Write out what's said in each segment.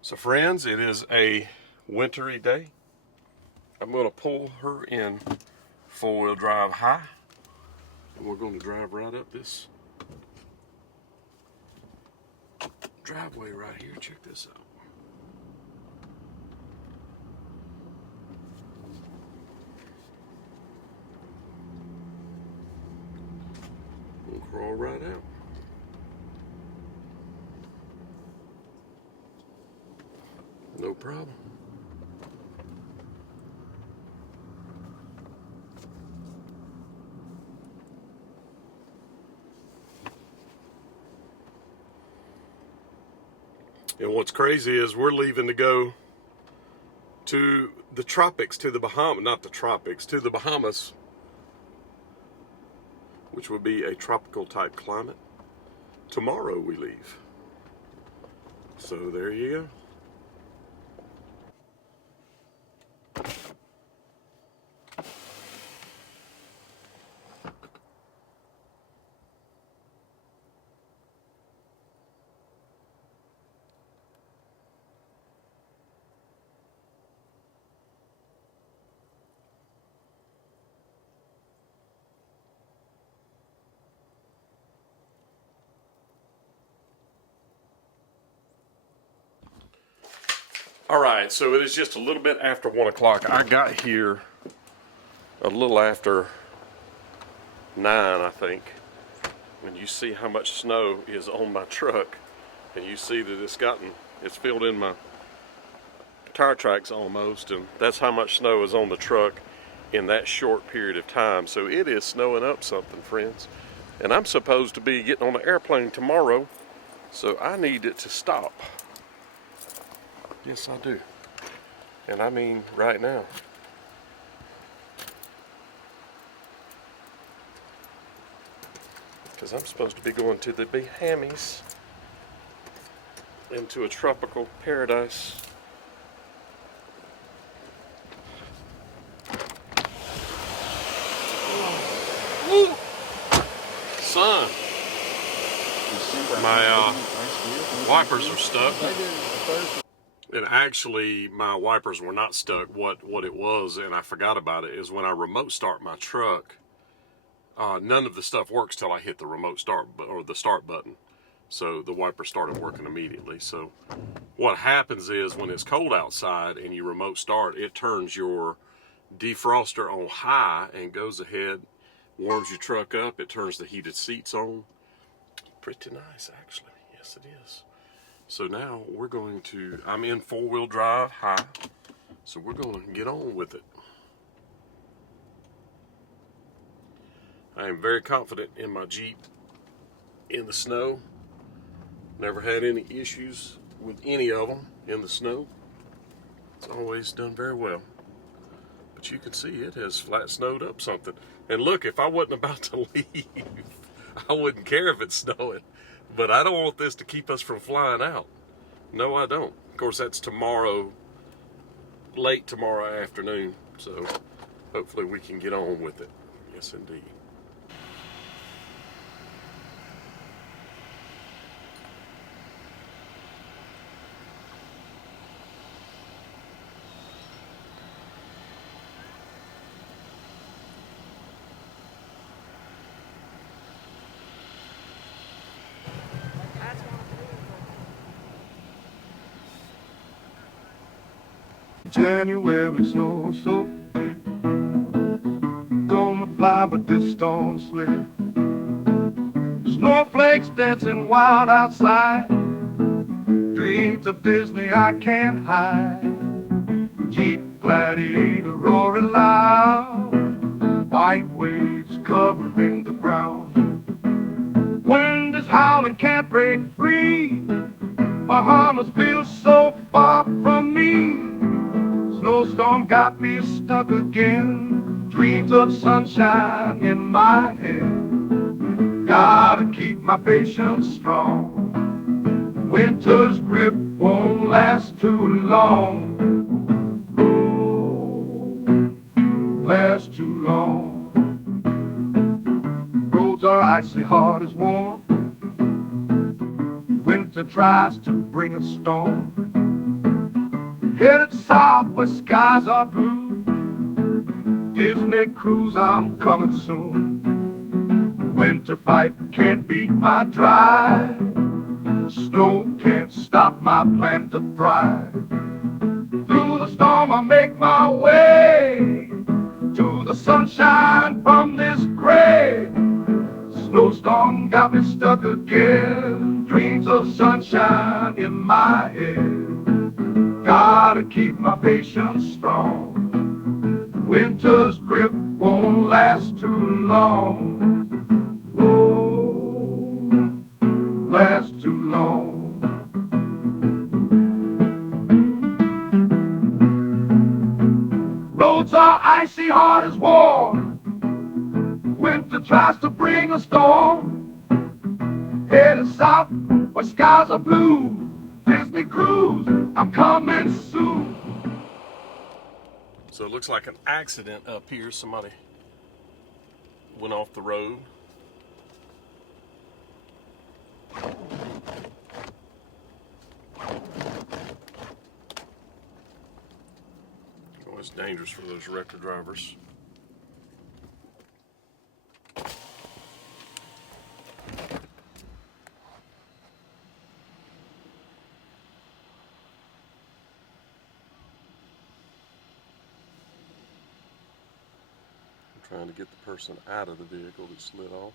So friends, it is a wintry day. I'm going to pull her in four-wheel drive high, and we're going to drive right up this driveway right here. Check this out. We'll crawl right out. No problem. And what's crazy is we're leaving to go to the tropics, to the Bahamas, not the tropics, to the Bahamas, which would be a tropical type climate. Tomorrow we leave. So there you go. All right, so it is just a little bit after 1 o'clock. I got here a little after 9, I think. And you see how much snow is on my truck. And you see that it's filled in my tire tracks almost. And that's how much snow is on the truck in that short period of time. So it is snowing up something, friends. And I'm supposed to be getting on the airplane tomorrow. So I need it to stop. Yes, I do. And I mean right now. Because I'm supposed to be going to the Bahamas, into a tropical paradise. Woo! Son, my wipers are stuck. And actually, my wipers were not stuck. What it was, and I forgot about it, is when I remote start my truck, none of the stuff works till I hit the remote start or the start button. So the wiper started working immediately. So what happens is when it's cold outside and you remote start, it turns your defroster on high and goes ahead, warms your truck up. It turns the heated seats on. Pretty nice, actually. Yes, it is. So now I'm in four-wheel drive high, so we're going to get on with it. I am very confident in my Jeep in the snow. Never had any issues with any of them in the snow. It's always done very well. But you can see it has flat snowed up something. And look, if I wasn't about to leave, I wouldn't care if it's snowing. But I don't want this to keep us from flying out. No, I don't. Of course, that's tomorrow, late tomorrow afternoon. So hopefully we can get on with it. Yes, indeed. January snow so gonna fly, but this don't slip. Snowflakes dancing wild outside, dreams of Disney I can't hide. Jeep Gladiator roaring loud, white waves covering the ground. Wind is howling, can't break free. Bahamas feels so far from me. Snowstorm got me stuck again. Dreams of sunshine in my head. Gotta keep my patience strong. Winter's grip won't last too long. Oh, last too long. Roads are icy, heart is warm. Winter tries to bring a storm. Headed south where skies are blue. Disney cruise, I'm coming soon. Winter pipe can't beat my drive. Snow can't stop my plan to thrive. Through the storm I make my way to the sunshine from this gray. Snowstorm got me stuck again. Dreams of sunshine in my head. Gotta keep my patience strong. Winter's grip won't last too long. Oh, last too long. Roads are icy, heart is warm. Winter tries to bring a storm. Headed south where skies are blue. Disney cruise, I'm coming soon. So it looks like an accident up here. Somebody went off the road. Oh, it's dangerous for those wrecker drivers. Trying to get the person out of the vehicle that slid off.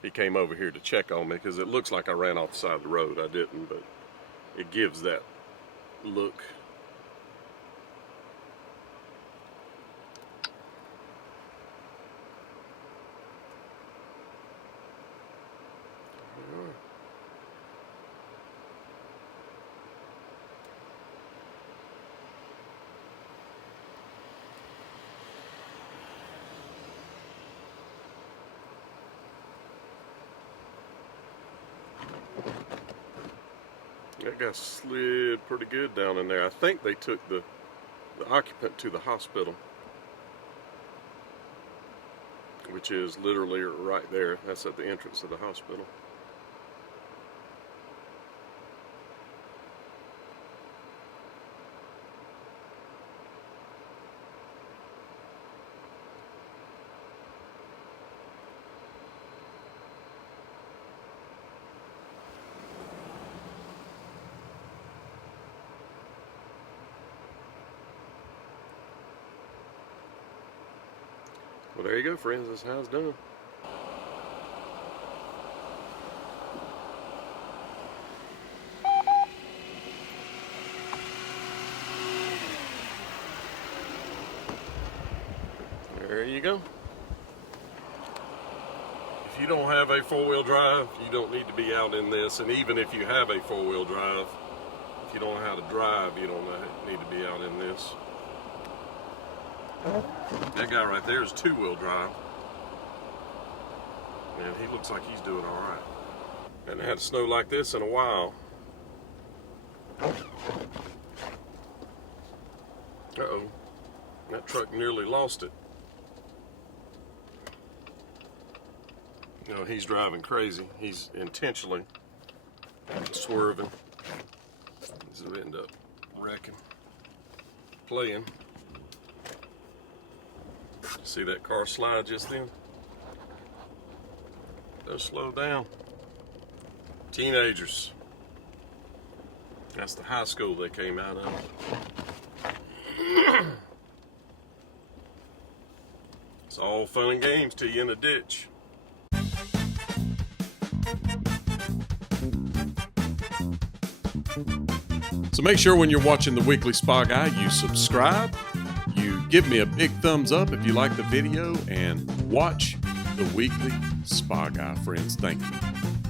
He came over here to check on me because it looks like I ran off the side of the road. I didn't, but it gives that look. That guy slid pretty good down in there. I think they took the occupant to the hospital, which is literally right there. That's at the entrance of the hospital. Well, there you go, friends. That's how it's done. There you go. If you don't have a four-wheel drive, you don't need to be out in this. And even if you have a four-wheel drive, if you don't know how to drive, you don't need to be out in this. That guy right there is two-wheel drive. And he looks like he's doing all right. Hadn't had snow like this in a while. Uh-oh. That truck nearly lost it. No, he's driving crazy. He's intentionally swerving. He's going to end up wrecking. Playing. See that car slide just then? Don't slow down. Teenagers. That's the high school they came out of. It's all fun and games till you in a ditch. So make sure when you're watching the Weekly Spa Guy, you subscribe, you give me a big thumbs up if you like the video, and watch the Weekly Spa Guy, friends. Thank you.